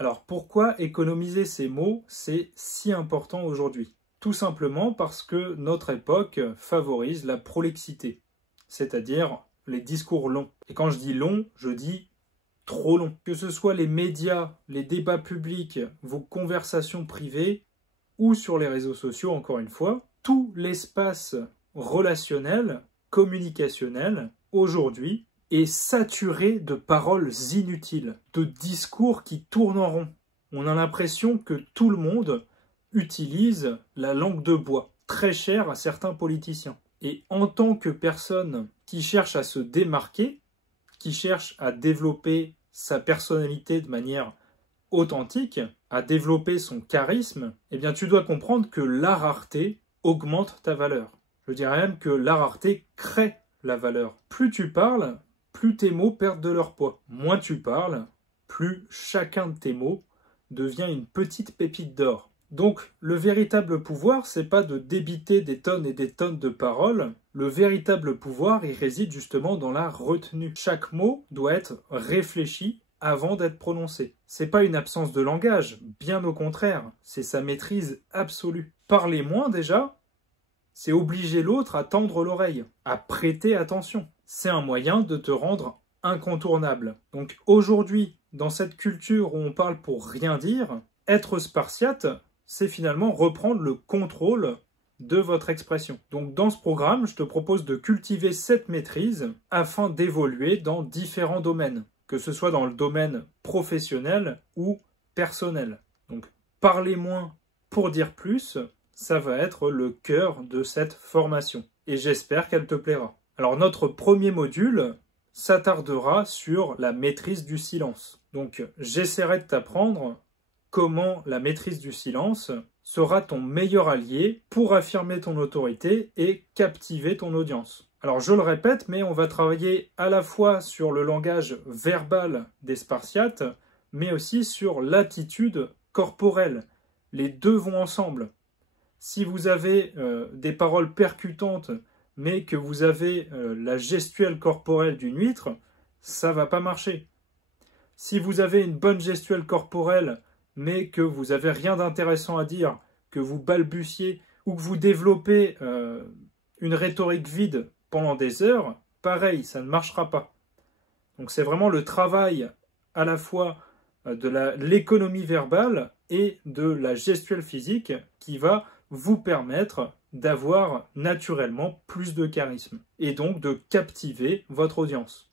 Alors pourquoi économiser ces mots, c'est si important aujourd'hui? Tout simplement parce que notre époque favorise la prolixité, c'est-à-dire les discours longs. Et quand je dis long, je dis trop long. Que ce soit les médias, les débats publics, vos conversations privées ou sur les réseaux sociaux, encore une fois, tout l'espace relationnel, communicationnel, aujourd'hui, est saturé de paroles inutiles, de discours qui tournent en rond. On a l'impression que tout le monde utilise la langue de bois, très chère à certains politiciens. Et en tant que personne qui cherche à se démarquer, qui cherche à développer sa personnalité de manière authentique, à développer son charisme, eh bien tu dois comprendre que la rareté augmente ta valeur. Je dirais même que la rareté crée la valeur. Plus tu parles, plus tes mots perdent de leur poids. Moins tu parles, plus chacun de tes mots devient une petite pépite d'or. Donc, le véritable pouvoir, c'est pas de débiter des tonnes et des tonnes de paroles. Le véritable pouvoir, il réside justement dans la retenue. Chaque mot doit être réfléchi avant d'être prononcé. C'est pas une absence de langage, bien au contraire, c'est sa maîtrise absolue. Parler moins déjà, c'est obliger l'autre à tendre l'oreille, à prêter attention. C'est un moyen de te rendre incontournable. Donc aujourd'hui, dans cette culture où on parle pour rien dire, être spartiate, c'est finalement reprendre le contrôle de votre expression. Donc dans ce programme, je te propose de cultiver cette maîtrise afin d'évoluer dans différents domaines, que ce soit dans le domaine professionnel ou personnel. Donc parler moins pour dire plus, ça va être le cœur de cette formation. Et j'espère qu'elle te plaira. Alors notre premier module s'attardera sur la maîtrise du silence. Donc j'essaierai de t'apprendre comment la maîtrise du silence sera ton meilleur allié pour affirmer ton autorité et captiver ton audience. Alors je le répète, mais on va travailler à la fois sur le langage verbal des Spartiates, mais aussi sur l'attitude corporelle. Les deux vont ensemble. Si vous avez des paroles percutantes, mais que vous avez la gestuelle corporelle d'une huître, ça va pas marcher. Si vous avez une bonne gestuelle corporelle, mais que vous n'avez rien d'intéressant à dire, que vous balbutiez ou que vous développez une rhétorique vide pendant des heures, pareil, ça ne marchera pas. Donc c'est vraiment le travail à la fois de l'économie verbale et de la gestuelle physique qui va vous permettre d'avoir naturellement plus de charisme et donc de captiver votre audience.